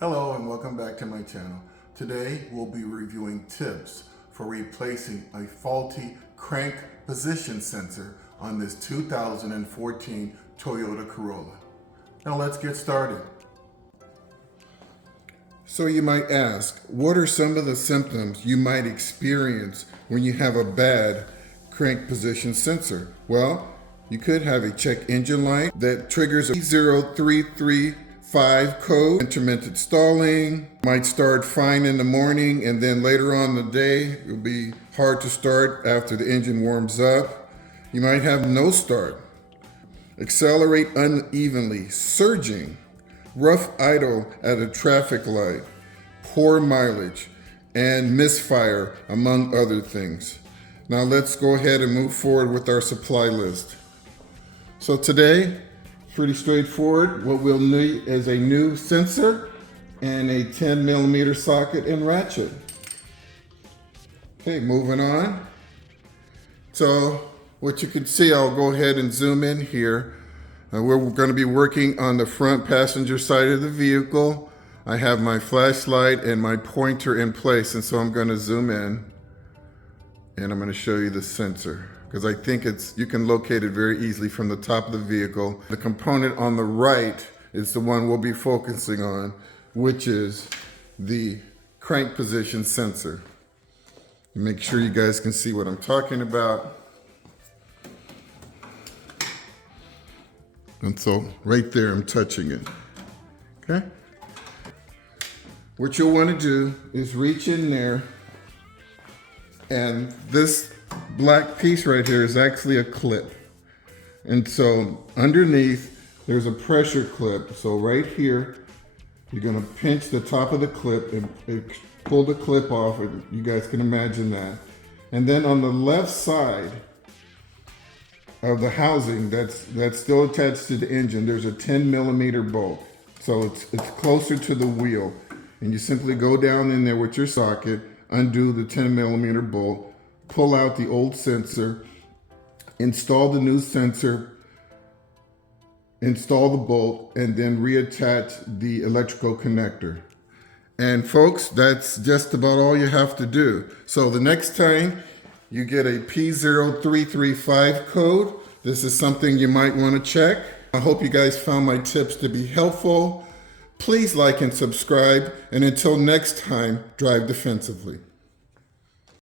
Hello and welcome back to my channel. Today we'll be reviewing tips for replacing a faulty crank position sensor on this 2014 Toyota Corolla. Now let's get started. So you might ask, what are some of the symptoms you might experience when you have a bad crank position sensor? Well, you could have a check engine light that triggers a 0335 code, intermittent stalling, might start fine in the morning and then later on in the day it'll be hard to start after the engine warms up. You might have no start, accelerate unevenly, surging, rough idle at a traffic light, poor mileage, and misfire, among other things. Now let's go ahead and move forward with our supply list. So today, pretty straightforward. What we'll need is a new sensor and a 10mm socket and ratchet. Okay, moving on. So what you can see, I'll go ahead and zoom in here. We're going to be working on the front passenger side of the vehicle. I have my flashlight and my pointer in place, and so I'm going to zoom in and I'm going to show you the sensor, because I think you can locate it very easily from the top of the vehicle. The component on the right is the one we'll be focusing on, which is the crank position sensor. Make sure you guys can see what I'm talking about. And so right there, I'm touching it, okay? What you'll want to do is reach in there, and this black piece right here is actually a clip. And so underneath, there's a pressure clip. So right here, you're gonna pinch the top of the clip and pull the clip off. You guys can imagine that. And then on the left side of the housing that's still attached to the engine, there's a 10mm bolt. So it's closer to the wheel. And you simply go down in there with your socket, undo the 10mm bolt, pull out the old sensor, install the new sensor, install the bolt, and then reattach the electrical connector. And folks, that's just about all you have to do. So the next time you get a P0335 code, this is something you might want to check. I hope you guys found my tips to be helpful. Please like and subscribe, and until next time, drive defensively.